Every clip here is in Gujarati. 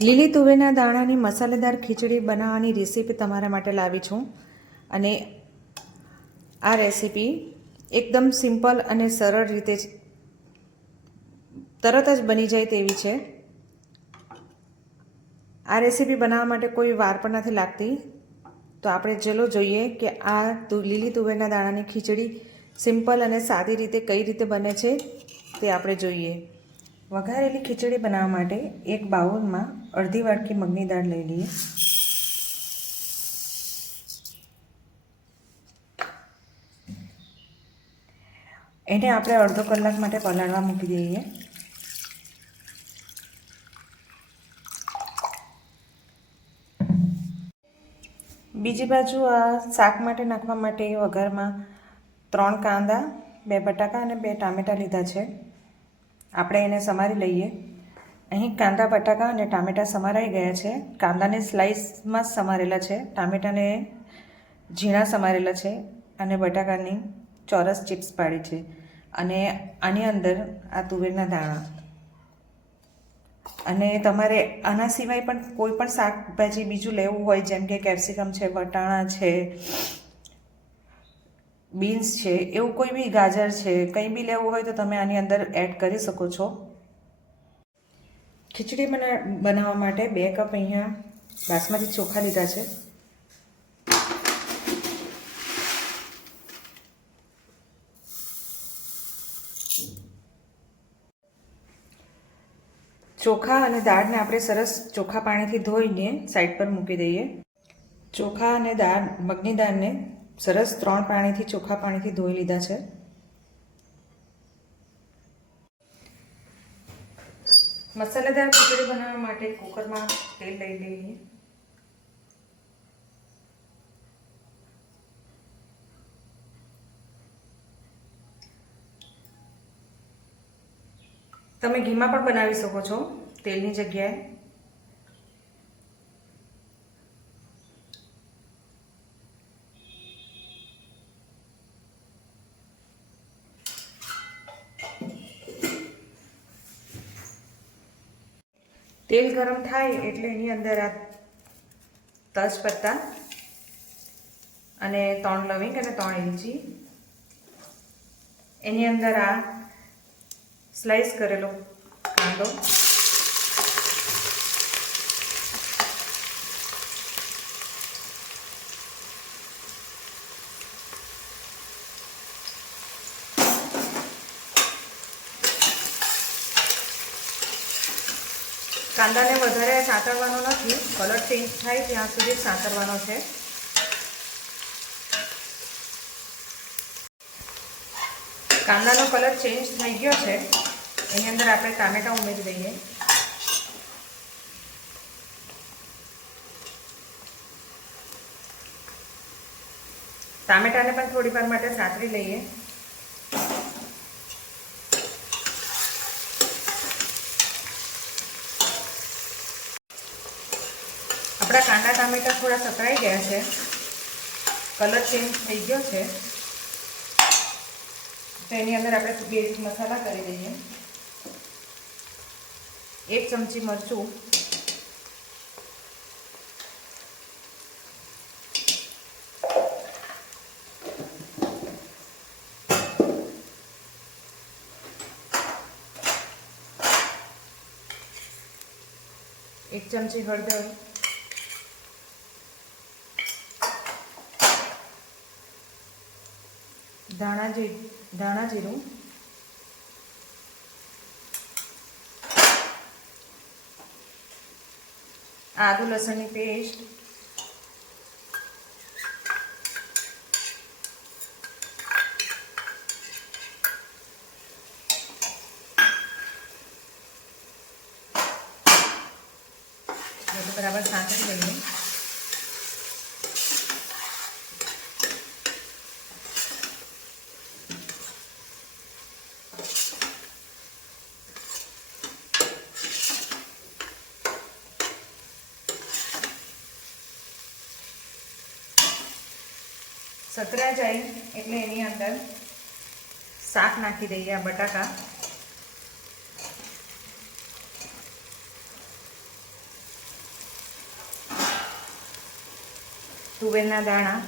લીલી તુવેરના દાણાની મસાલેદાર ખીચડી બનાવવાની રેસીપી તમારા માટે લાવી છું. અને આ રેસીપી એકદમ સિમ્પલ અને સરળ રીતે તરત જ બની જાય તેવી છે. આ રેસીપી બનાવવા માટે કોઈ વાર પણ નથી લાગતી. તો આપણે ચલો જોઈએ કે આ લીલી તુવેરના દાણાની ખીચડી સિમ્પલ અને સાદી રીતે કઈ રીતે બને છે તે આપણે જોઈએ. વઘારેલી ખીચડી બનાવવા માટે એક બાઉલમાં અડધી વાટકી મગની દાળ લઈ લઈએ. એને આપણે અડધો કલાક માટે પલાળવા મૂકી દઈએ. બીજી બાજુ આ શાક માટે નાખવા માટે વઘારમાં 3 કાંદા, 2 બટાકા અને 2 ટામેટાં લીધા છે. આપણે એને સમારી લઈએ. અહીં કાંદા, બટાકા અને ટામેટાં સમારાઈ ગયા છે. કાંદાને સ્લાઇસમાં સમારેલા છે, ટામેટાને ઝીણા સમારેલા છે અને બટાકાની ચોરસ ચિપ્સ પાડી છે. અને આની અંદર આ તુવેરના દાણા. અને તમારે આના સિવાય પણ કોઈ પણ શાકભાજી બીજું લેવું હોય, જેમ કે કેપ્સિકમ છે, વટાણા છે, બીન્સ છે, એવું કોઈ બી, ગાજર છે, કંઈ બી લેવું હોય તો તમે આની અંદર એડ કરી શકો છો. ખીચડી બનાવવા માટે 2 કપ અહીંયા બાસમતી ચોખા લીધા છે. ચોખા અને દાળને આપણે સરસ ચોખા પાણીથી ધોઈને સાઈડ પર મૂકી દઈએ. ચોખા અને દાળ, મગની દાળને સરસ 3 પાણીથી, ચોખા પાણીથી ધોઈ લીધા છે. મસાલેદાર ખીચડી બનાવવા માટે કુકરમાં તેલ લઈ લઈએ. તમે ઘીમાં પણ બનાવી શકો છો તેલની જગ્યાએ. તેલ ગરમ થાય એટલે એની અંદર આ તજપત્તા અને 3 લવિંગ અને 3 ઇલાયચી, એની અંદર આ સ્લાઈસ કરેલો કાંદો, કાંદાને વધારે સાંતળવાનો નથી, કલર ચેન્જ થાય ત્યાં સુધી સાંતળવાનો છે. કાંદાનો કલર ચેન્જ થઈ ગયો છે. એની અંદર આપણે ટામેટાં ઉમેરી દઈએ. ટામેટાને પણ થોડી વાર માટે સાંતળી લઈએ. આપણા કાંદા ટામેટાં થોડા સતરાઈ ગયા છે, કલર ચેન્જ થઈ ગયો છે. તો એની અંદર આપણે 2 મસાલા કરી દઈએ. 1 ચમચી મરચું, 1 ચમચી હળદર, ધાણા જીરું, આદુ લસણની પેસ્ટ, બરાબર સાંતળી લઈએ. સતરા જાય એટલે એની અંદર શાક નાખી દઈએ. આ બટાકા, તુવેરના દાણા,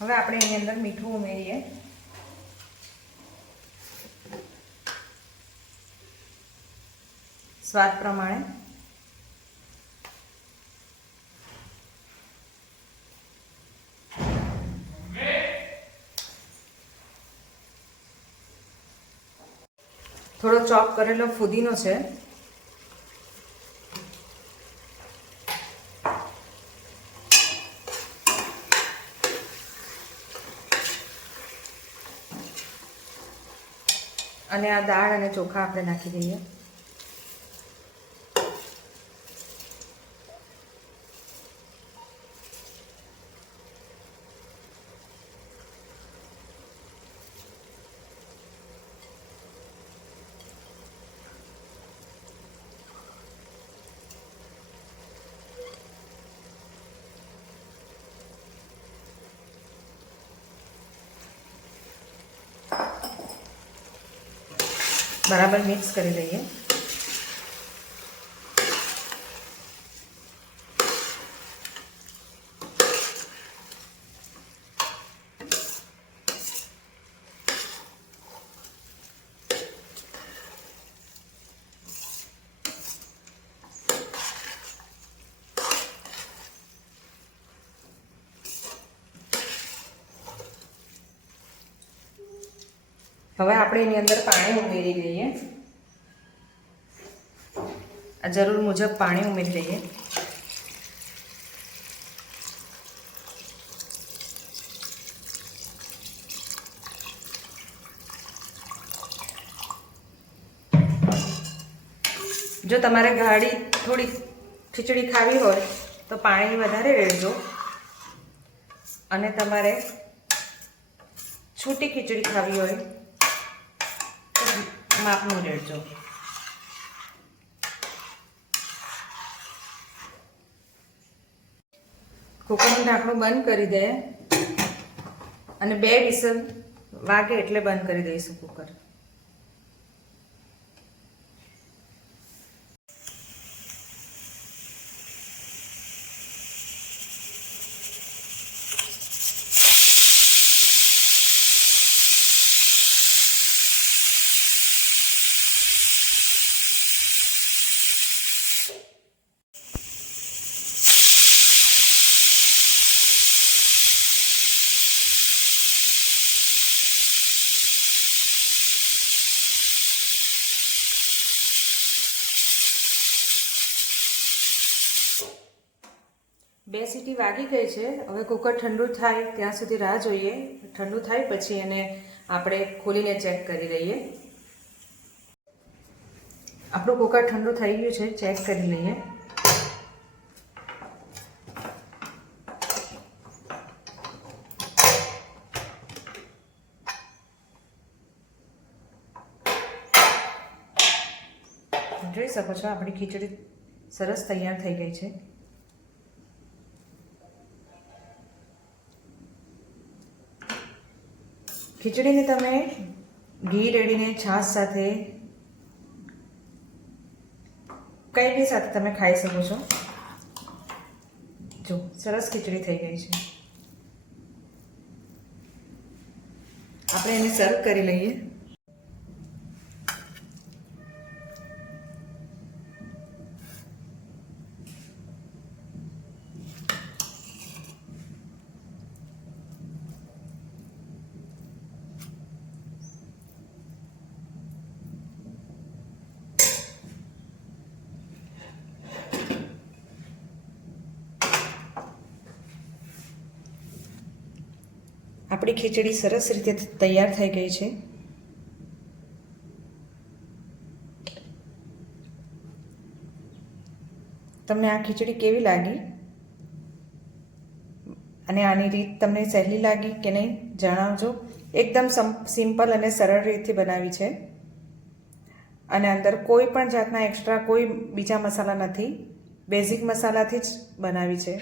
હવે આપણે એની અંદર મીઠું ઉમેરીએ. સ્વાદ પ્રમાણે. થોડો ચોપ કરેલો ફુદીનો છે. અને આ દાળ અને ચોખા આપણે નાખી દઈએ. બરાબર મિક્સ કરી લઈએ. હવે આપણે એની અંદર પાણી ઉમેરી દઈએ. આ જરૂર મુજબ પાણી ઉમેરી દઈએ. જો તમારે ગાઢી થોડી ખીચડી ખાવી હોય તો પાણી વધારે રેડજો, અને તમારે છૂટી ખીચડી ખાવી હોય માપનું રેડજો. કુકરનું ઢાંકણું બંધ કરી દે અને 2 વિસલ વાગે એટલે બંધ કરી દઈશું કુકર. બે સીટી વાગી ગઈ છે. હવે કુકર ઠંડુ થાય ત્યાં સુધી રાહ જોઈએ. ઠંડુ થાય પછી એને આપણે ખોલીને ચેક કરી લઈએ. આપણું કુકર ઠંડુ થઈ ગયું છે, ચેક કરી લઈએ. જોઈ શકો છો આપણી ખીચડી સરસ તૈયાર થઈ ગઈ છે. ખીચડીને તમે ઘી રેડીને છાશ સાથે કંઈ બી સાથે તમે ખાઈ શકો છો. જો સરસ ખીચડી થઈ ગઈ છે. આપણે એને સર્વ કરી લઈએ. આપણી ખીચડી સરસ રીતે તૈયાર થઈ ગઈ છે. તમને આ ખીચડી કેવી લાગી અને આની રીત તમને સહેલી લાગી કે નહીં જણાવજો. એકદમ સિમ્પલ અને સરળ રીતથી બનાવી છે અને અંદર કોઈ પણ જાતના એક્સ્ટ્રા કોઈ બીજા મસાલા નથી, બેઝિક મસાલાથી જ બનાવી છે.